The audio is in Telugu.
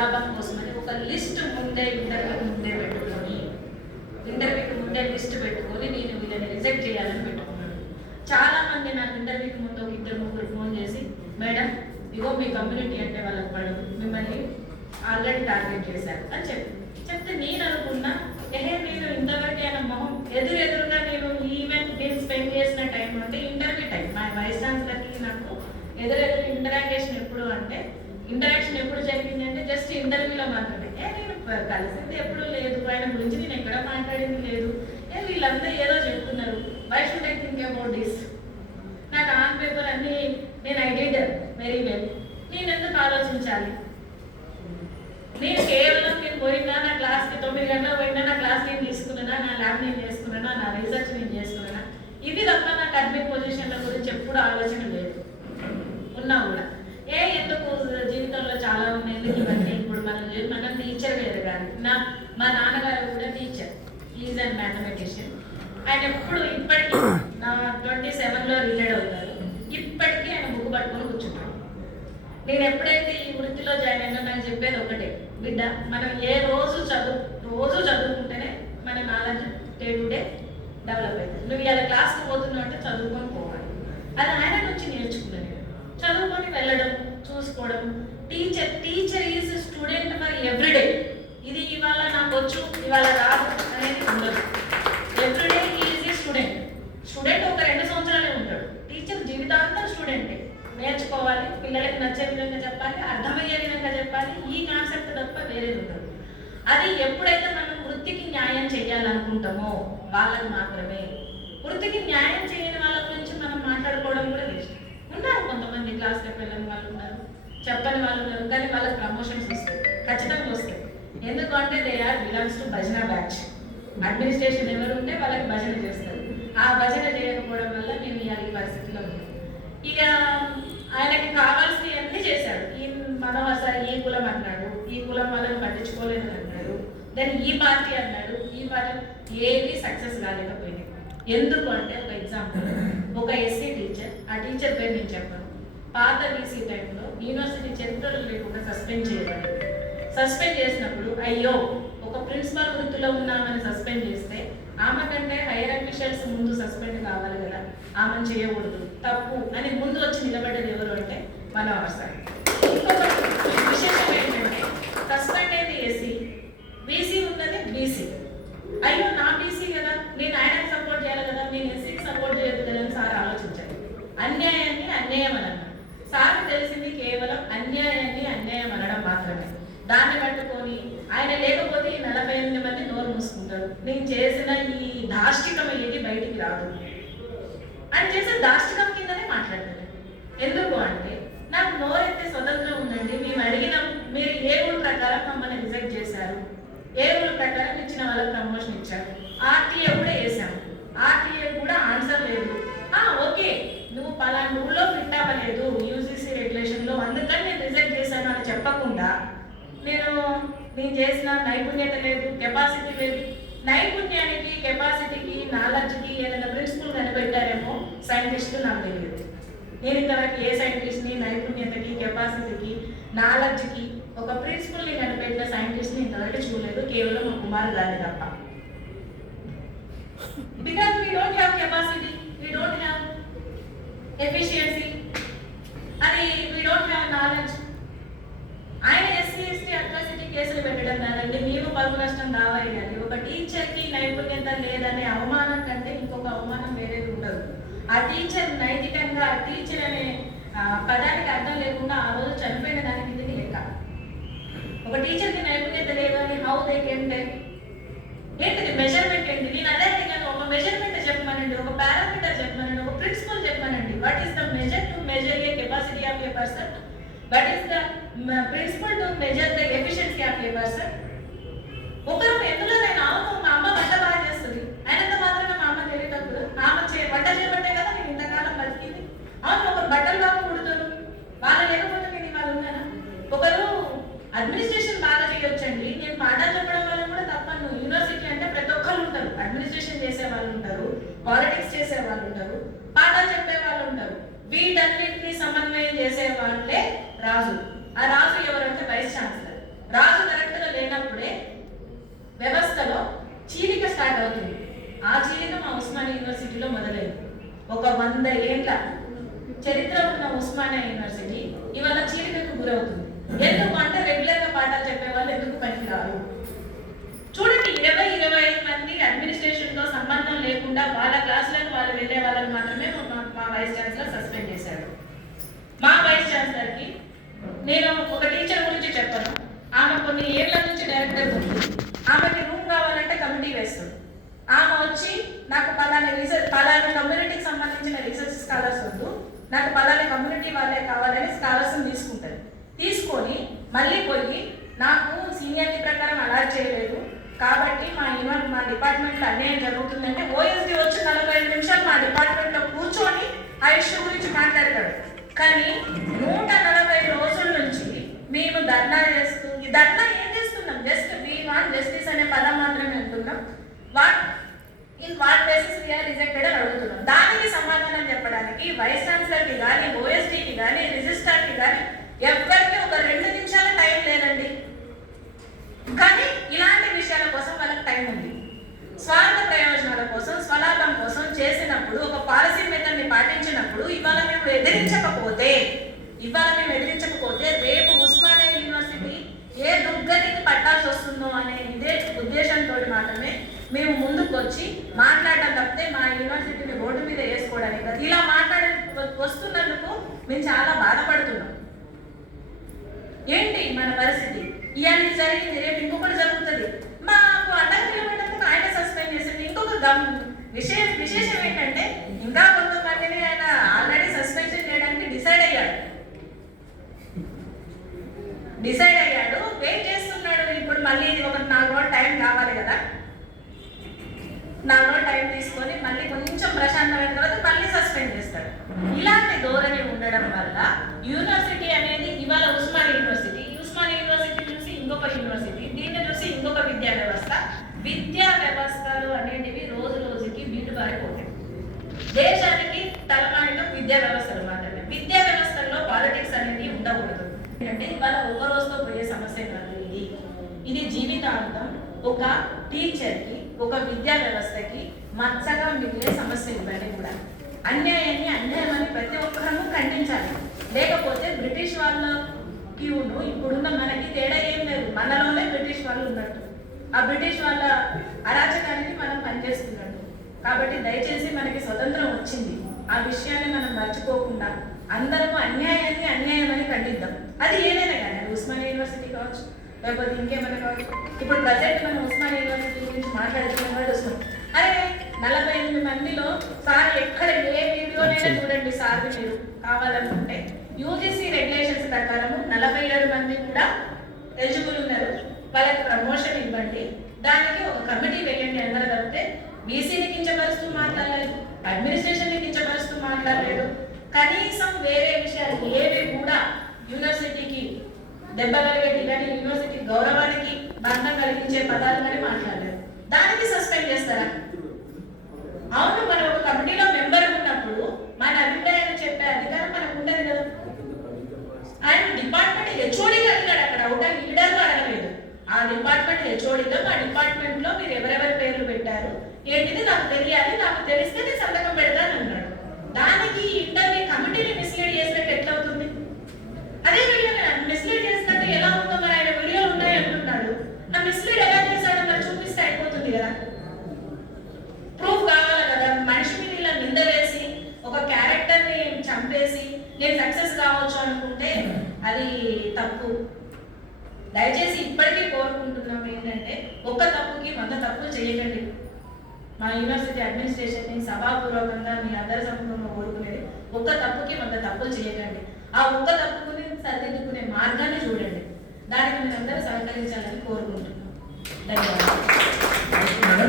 స్వలాభం కోసమని ఒక లిస్ట్ ముందే ఇంటర్వ్యూకి ముందే లిస్ట్ పెట్టుకొని నేను వీళ్ళని రిజెక్ట్ చేయాలని పెట్టుకున్నాను. చాలా మంది నాకు ఇంటర్వ్యూకి ముందు ఒక 2-3 ఫోన్ చేసి, మేడం ఇగో మీ కమ్యూనిటీ అంటే వాళ్ళకి పడదు, మిమ్మల్ని ఆల్రెడీ టార్గెట్ చేశారు అని చెప్తే నేను అనుకున్నా, నేను ఇంతవరకు ఆయన మొహం ఎదురుగా నేను ఈవెంట్ నేను స్పెండ్ చేసిన టైం అంటే ఇంటర్వ్యూ టైం. మా వైస్ ఛాన్సలర్కి నాకు ఎదురు ఇంటరాక్షన్ ఎప్పుడు జరిగింది అంటే జస్ట్ ఇంటర్వ్యూలో మాత్రమే. నేను కలిసింది ఎప్పుడు లేదు, ఆయన గురించి నేను ఎక్కడ మాట్లాడింది లేదు. వీళ్ళంతా ఏదో చెప్తున్నారు, why should I think about this? నాకు ఆన్ పేపర్ అన్ని నేను ఐ డిడ్ వెరీ వెల్, నేను ఎందుకు ఆలోచించాలి? నేను కేవలం నేను పోయినా, నా క్లాస్కి 9 గంటలకు పోయినా, నా క్లాస్ నేను తీసుకున్నానా, నా ల్యాబ్ నేను చేసుకున్నానా, నా రీసెర్చ్ నేను చేసుకున్నానా, ఇవి తప్ప నాకు అడ్మిట్ పొజిషన్ల గురించి ఎప్పుడు ఆలోచన లేదు. ఉన్నా కూడా ఎందుకు జీవితంలో చాలా ఉన్నాయి, ఎందుకు ఇవన్నీ ఇప్పుడు మనం టీచర్ వేరు కానీ మా నాన్నగారు కూడా టీచర్, ఈజ్ అండ్ మ్యాథమెటిషియన్. ఆయన ఎప్పుడు ఇప్పటికీ నా 27లో రిటైర్డ్ అవుతారు, ఇప్పటికీ ఆయన బుక్ పట్టుకొని కూర్చుంటాడు. నేను ఎప్పుడైతే ఈ వృత్తిలో జాయిన్ అయినా నాకు చెప్పేది ఒకటే, బిడ్డ మనం రోజు చదువుకుంటేనే మన knowledge day to day develop అవుతుంది. నువ్వు ఇలా క్లాస్కి పోతున్నావు అంటే చదువుకొని పోవాలి. అది ఆయన నుంచి నేర్చుకున్నాను. చదువుకొని వెళ్ళడం, చూసుకోవడం. Teacher is student for everyday. ఇది ఇవాళ నాకు వచ్చు, ఇవాళ రాదు అనేది ఉండదు. ఎవ్రీడే ఈజ్ ఏ స్టూడెంట్ ఒక 2 సంవత్సరాలే ఉంటాడు. టీచర్ జీవితాంతం స్టూడెంటే. నేర్చుకోవాలి, పిల్లలకి నచ్చే విధంగా చెప్పాలి, అర్థమయ్యే విధంగా చెప్పాలి. ఈ కాన్సెప్ట్ తప్ప వేరేది ఉండదు. అది ఎప్పుడైతే మనం వృత్తికి న్యాయం చేయాలనుకుంటామో వాళ్ళకి మాత్రమే. వృత్తికి న్యాయం చేయని వాళ్ళ గురించి మనం మాట్లాడుకోవడం కూడా వేస్ట్. ఉన్నారు కొంతమంది క్లాస్కి వెళ్ళని వాళ్ళు ఉన్నారు, చెప్పని వాళ్ళు ఉన్నారు, కానీ వాళ్ళకి ప్రమోషన్స్ వస్తాయి, ఖచ్చితంగా వస్తాయి. ఎందుకంటే దే ఆర్ బిలాంగ్స్ టు భజన బ్యాచ్. అడ్మినిస్ట్రేషన్ ఎవరు ఉంటే వాళ్ళకి భజన చేస్తారు. ఆ భజన చేయకపోవడం వల్ల నేను ఈ పరిస్థితిలో ఉన్నాను. ఇక ఆయనకి కావాల్సినవి అన్నీ చేశాడు. ఈ మనవాస ఈ కులం అన్నాడు, ఈ కులం వాళ్ళని పట్టించుకోలేదు అన్నాడు, దాన్ని ఈ పార్టీ అన్నాడు, ఈ పార్టీ ఏమీ సక్సెస్ కాలేకపోయింది. ఎందుకు అంటే ఒక ఎగ్జాంపుల్, ఒక ఎస్సీ టీచర్, ఆ టీచర్ పేరు నేను చెప్పాను, పాత వీసీ టైంలో యూనివర్సిటీ చరిత్రలు లేకుండా సస్పెండ్ చేయబడింది. సస్పెండ్ చేసినప్పుడు అయ్యో ఒక ప్రిన్సిపల్ వృత్తిలో ఉన్నామని సస్పెండ్ చేస్తే ఆమె కంటే హైయర్ అఫీషియల్స్ ముందు సస్పెండ్ కావాలి కదా, ఆమెను చేయకూడదు, తప్పు అని ముందు వచ్చి నిలబడ్డది ఎవరు అంటే మనవాసారి. ఇంకొక విశేషం ఏంటంటే సస్పెండ్ అయింది ఎస్సీ, బీసీ ఉన్నది బీసీ. అయ్యో నా బీసీ కదా, నేను ఆయనకు సపోర్ట్ చేయాలి కదా, నేను ఎస్సీకి సపోర్ట్ చేయదు కదా అని సార్ ఆలోచించాలి. అన్యాయాన్ని అన్యాయం అనడం సార్కి తెలిసింది కేవలం అన్యాయాన్ని అన్యాయం అనడం మాత్రమే. దాన్ని పట్టుకొని ఆయన లేకపోతే ఈ 48 మంది నోరు మూసుకుంటారు. నేను చేసిన ఈ దాష్టికం ఏది బయటికి రాదు అని చేసే దాష్టికం కిందనే మాట్లాడతాను. ఎందుకు అంటే నాకు నోరెత్తే స్వతంత్రం ఉందండి. మేము అడిగిన మీరు ఏ రూల్ ప్రకారం మమ్మల్ని రిజెక్ట్ చేశారు, ఏ రూల్ ప్రకారం ఇచ్చిన వాళ్ళకి ప్రమోషన్ ఇచ్చారు, ఆర్టీఏ కూడా వేసాము, ఆర్టీఏ కూడా ఆన్సర్ లేదు. ఓకే నువ్వు పలానా రూల్లో ఫిట్ అవ్వలేదు యూజీసీ రెగ్యులేషన్లో, అందుకని నేను రిజెక్ట్ చేశాను అని చెప్పకుండా నేను చేసిన నైపుణ్యత లేదు, కెపాసిటీ లేదు. నైపుణ్యానికి, కెపాసిటీకి, నాలెడ్జ్కి ఏదైనా ప్రిన్సిపల్ కనిపెట్టారేమో సైంటిస్టులు నాకు తెలియదు. నేను ఇంతవరకు ఏ సైంటిస్ట్ని నైపుణ్యతకి, కెపాసిటీకి, నాలెడ్జ్కి ఒక ప్రిన్సిపల్ని కనిపెట్టిన సైంటిస్ట్ని ఇంతవరకు చూడలేదు, కేవలం మా కుమార్ గారి తప్ప. Because we don't have capacity, we don't have efficiency, అది వీ డోంట్ హ్యావ్ నాలెడ్జ్. ఆయన ఎస్సీ ఎస్టీ అట్రాసిటీ కేసులు పెట్టడం కాదండి, మేము పరువు నష్టం కావాలి. కానీ ఒక టీచర్కి నైపుణ్యత లేదనే అవమానం కంటే ఇంకొక అవమానం వేరేది ఉండదు. ఆ టీచర్ నైతికంగా, ఆ టీచర్ అనే పదానికి అర్థం లేకుండా ఆ రోజు చనిపోయిన దానికి ఇది లెక్క. ఒక టీచర్కి నైపుణ్యత లేదు అని హౌ దే కెన్ టేక్ ఏంటిది మెజర్మెంట్ ఏంటి? నేను అదే అడిగాను, ఒక మెజర్మెంట్ చెప్పమనండి, ఒక పారామీటర్ చెప్పమనండి, ఒక ప్రిన్సిపల్ చెప్పమనండి. What is the measure to measure A capacity of A person? What is the principle to measure the efficiency of a person? ఒకరు ఎందులో నేను అవును మా అమ్మ వంట బాగా చేస్తుంది, ఆయనంత మాత్రమే మా అమ్మ తెలియదు, ఆమె వంట చేయబట్టే కదా నేను ఇంతకాలం బతికింది. అవును ఒకరు బట్టలు బాగా కుడుతారు, వాళ్ళు లేకపోతే నేను ఇవాళ ఉన్నానా? ఒకరు అడ్మినిస్ట్రేషన్ బాగా చేయొచ్చండి, నేను పాఠాలు చెప్పడం వల్ల కూడా తప్పను. యూనివర్సిటీ అంటే ప్రతి ఒక్కరు ఉంటారు, అడ్మినిస్ట్రేషన్ చేసే వాళ్ళు ఉంటారు, పాలిటిక్స్ చేసే వాళ్ళు ఉంటారు, పాఠాలు చెప్పే వాళ్ళు ఉంటారు. వీటన్నింటినీ సమన్వయం చేసే వాళ్ళే రాజు. ఆ రాజు ఎవరంటే వైస్ ఛాన్సలర్. ఏళ్ళ చరిత్ర ఉన్న ఉస్మానియా యూనివర్సిటీ ఇవాళ చీలికకు గురవుతుంది. ఎందుకు అంటే రెగ్యులర్ గా పాఠాలు చెప్పే వాళ్ళు ఎందుకు పనికిరారు? చూడండి, 20-25 మంది అడ్మినిస్ట్రేషన్ తో సంబంధం లేకుండా వాళ్ళ క్లాసులకు వాళ్ళు వెళ్ళే వాళ్ళని మాత్రమే మా వైస్ ఛాన్సలర్ సస్పెండ్ చేశాడు. మా వైస్ ఛాన్సలర్ కి నేను ఒక టీచర్ గురించి చెప్పను, ఆమె కొన్ని ఏళ్ల నుంచి డైరెక్టర్ ఉంది, ఆమెకి రూమ్ కావాలంటే కమిటీ వేస్తుంది. ఆమె వచ్చి నాకు పలానా కమ్యూనిటీకి సంబంధించిన రీసెర్చ్ స్కాలర్స్ వద్దు, నాకు పలానా కమ్యూనిటీ వాళ్ళే కావాలని స్కాలర్స్ తీసుకుంటారు. తీసుకొని మళ్ళీ పోయి నాకు సీనియారిటీ ప్రకారం అలాట్ చేయలేదు కాబట్టి మా డిపార్ట్మెంట్లో అన్యాయం జరుగుతుందంటే ఓఎస్డీ వచ్చి 45 నిమిషాలు మా డిపార్ట్మెంట్లో కూర్చొని ఆ ఇష్యూ గురించి మాట్లాడతాడు. కానీ 140 రోజుల నుంచి మేము ధర్నా చేస్తూ, ఈ ధర్నా ఏం చేస్తున్నాం? జస్ట్ వీ వాంట్ జస్టిస్ అనే పదం మాత్రమే అంటున్నాం. వాట్ బేసిస్ వీఆర్ రిజెక్టెడ్ అని అడుగుతున్నాం. దానికి సమాధానం చెప్పడానికి వైస్ ఛాన్సలర్కి కానీ ఓఎస్డీకి కానీ రిజిస్ట్రార్కి కానీ ఎవరికి ఒక 2 నిమిషాల టైం లేదండి. కానీ ఇలాంటి విషయాల కోసం వాళ్ళకి టైం ఉంది. స్వార్థ ప్రయోజనాల కోసం, స్వలాభం కోసం చేసినప్పుడు, ఒక పాలసీ మెథడ్ని పాటించినప్పుడు ఇవాళ మేము ఎదిరించకపోతే రేపు ఉస్మానియా యూనివర్సిటీ ఏ దుర్గతికి పట్టాల్సి వస్తుందో అనే ఇదే ఉద్దేశంతో మాత్రమే మేము ముందుకు వచ్చి మాట్లాడడం తప్పితే మా యూనివర్సిటీని రోడ్డు మీద వేసుకోవడానికి కాదు. ఇలా వస్తున్నందుకు మేము చాలా బాధపడుతున్నాం. ఏంటి మన పరిస్థితి? ఇవన్నీ జరిగింది, రేపు ఇంకొకటి జరుగుతుంది. మాకు అడ్డంగా నిలబడినందుకు ఆయన సస్పెండ్ చేసింది. ఇంకొక విశేషం ఏంటంటే ఇంకా కొంతమందిని ఆయన ఆల్రెడీ సస్పెన్షన్ చేయడానికి డిసైడ్ అయ్యాడు, వెయిట్ చేస్తున్నాడు. ఇప్పుడు మళ్ళీ ఇది ఒక 4 రోజులు టైం కావాలి కదా, 4 రోజులు టైం తీసుకొని మళ్ళీ కొంచెం ప్రశాంతమైన తర్వాత మళ్ళీ సస్పెండ్ చేస్తాడు. ఇలాంటి ధోరణి ఉండడం వల్ల యూనివర్సిటీ అనేది ఇవాళ ఉస్మానియా యూనివర్సిటీ చూసి ఇంకొక యూనివర్సిటీ, దీన్ని చూసి ఇంకొక విద్యా వ్యవస్థలు అనేటివి రోజు రోజుకి బీటుబారిపోతాయి. దేశానికి తలమానిలో విద్యా వ్యవస్థలు మాత్రమే. విద్యా వ్యవస్థల్లో పాలిటిక్స్ అనేది ఉండకూడదు. ఎందుకంటే ఇవాళ ఒక రోజుతో పోయే సమస్య కాదు ఇది జీవితాంతం ఒక టీచర్కి, ఒక విద్యా వ్యవస్థకి మచ్చగా మిగిలే సమస్య. ఇవన్నీ కూడా అన్యాయం అని ప్రతి ఒక్కరూ ఖండించాలి. లేకపోతే బ్రిటిష్ వాళ్ళకి ఇప్పుడున్న మనకి తేడా ఏం లేదు, మనలోనే బ్రిటిష్ వాళ్ళు ఉన్నట్టు. ఆ బ్రిటిష్ వాళ్ళ అరాచకానికి మనం పనిచేస్తున్నట్టు. కాబట్టి దయచేసి మనకి స్వతంత్రం వచ్చింది, ఆ విషయాన్ని మనం మర్చిపోకుండా అందరూ అన్యాయమని ఖండిద్దాం. అది ఏదైనా కానీ, అది ఉస్మానియా యూనివర్సిటీ కావచ్చు, లేకపోతే ఇంకేమైనా కావచ్చు. ఇప్పుడు ప్రజెంట్ మనం ఉస్మానియా యూనివర్సిటీ గురించి మాట్లాడుతున్నాం కాబట్టి వస్తున్నాం. అరే 48 మందిలో సార్ ఎక్కడ ఏ వీడియోనైనా చూడండి సార్, మీరు కావాలనుకుంటే యూజీసీ రెగ్యులేషన్స్ ప్రకారం 47 మంది కూడా ఎలిజిబుల్ ఉన్నారు. వాళ్ళకి ప్రమోషన్ ఇవ్వండి, దానికి ఒక కమిటీ వేయండి అందరూ. తప్పితే బీసీని కించపరుస్తూ మాట్లాడలేదు, అడ్మినిస్ట్రేషన్ని కించపరుస్తూ మాట్లాడలేదు. కనీసం వేరే విషయాలు ఏవి కూడా యూనివర్సిటీకి దెబ్బ కలిగేటి కానీ యూనివర్సిటీ గౌరవానికి భంగం కలిగించే పదాలు కానీ మాట్లాడలేదు. దానికి సస్పెండ్ చేస్తారా? అవును, మనం ఒక కమిటీలో మెంబర్ ఉన్నప్పుడు మన అభిప్రాయాన్ని చెప్పే అధికారం మనకు ఉండదు కదా. ఆయన డిపార్ట్మెంట్ హెచ్ఓడిగా అడిగాడు, అక్కడ అవుటర్ లీడర్గా అడగలేదు. ఆ డిపార్ట్మెంట్ హెచ్ఓడిగా మా డిపార్ట్మెంట్ లో మీరు ఎవరెవరి పేర్లు పెట్టారు ఏంటిది నాకు తెలియాలి, నాకు తెలిస్తే నేను సంతకం పెడతాను అన్నాడు. దానికి ఇంటర్వ్యూ కమిటీని మిస్లీడ్ చేసినట్టు ఎట్లా అవుతుంది? అదే వీడియో మిస్లీడ్ చేసినట్టు ఎలా ఉందో మరి ఆయన వీడియోలు ఉన్నాయి అంటున్నాడు. ఆ మిస్లీడ్ ఎలా చేశాడో మరి చూపిస్తే అయిపోతుంది కదా. ప్రూఫ్ కావాలి కదా. మనిషి మీద ఇలా నింద వేసి ఒక క్యారెక్టర్ని చంపేసి నేను సక్సెస్ కావచ్చు అనుకుంటే అది తప్పు. దయచేసి ఇప్పటికీ కోరుకుంటున్నాం ఏంటంటే, ఒక్క తప్పుకి 100 తప్పులు చేయకండి. మా యూనివర్సిటీ అడ్మినిస్ట్రేషన్ని సభాపూర్వకంగా మీ అందరి సముఖంలో కోరుకునేది, ఒక్క తప్పుకి 100 తప్పులు చేయకండి. ఆ ఒక్క తప్పుకుని సరిదిద్దుకునే మార్గాన్ని చూడండి. దానికి మీరందరూ సహకరించాలని కోరుకుంటున్నాం. ధన్యవాదాలు.